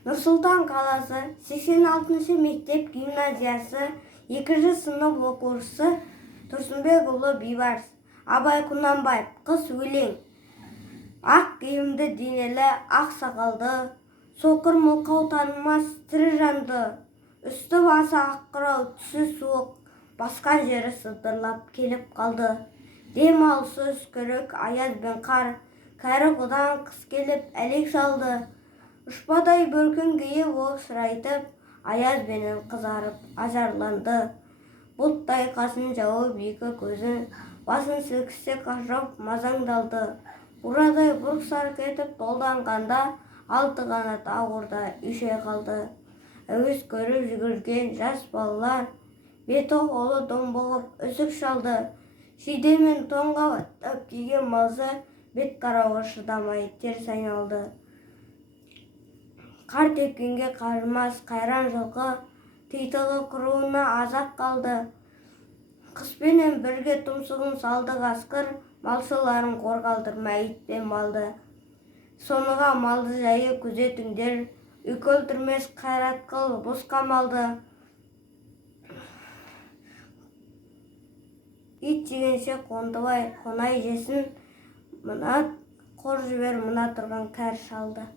Нұрсұлтан қаласы 86-шы мектеп гимназиясы 2-ші сынып оқушысы Тұрсынбекұлы Бейбарыс. Абай Құнанбаев. Қыз өлең. Ақ киімді денелі, ақ сақалды, соқыр мылқау танымас тірі жанды. Үсті басы аққырау, түсі суық, басқан жері сыдырлап келіп қалды. Дем алысы үскірік, аяз бен қар, кәрі құдан қыс келіп әлек салды. Ұшпадай бөркін киіп оқшырайтып, аяз бенен қызарып ажарланды. Бұлттай қасын жауып екі көзін, басын сілкісе қажап мазаңдалды. Бурадай бұрқ-сарқ етіп толданғанда, алты қанат ақ үйше қалды. Әуес көріп жүгірген жас балалар, беті қолы домбығып үсік шалды. Шиде мен тонға баттап киген малшы бет қарауға шыдамай теріс айналды. Қар тепкенге қажымас қайран жылқы, титығы құруына азап қалды. Қыспенен бірге тұмсығын салды қасқыр, малшыларын қорғалдырмай ит пен малды. Соныға малды жайы күзетіңдер, үкі өлтірмес қайрат қыл босқа малды. Ит жегенше қондыбай қонай жесін, мына қор жібер мына тұрған кәрі шалды.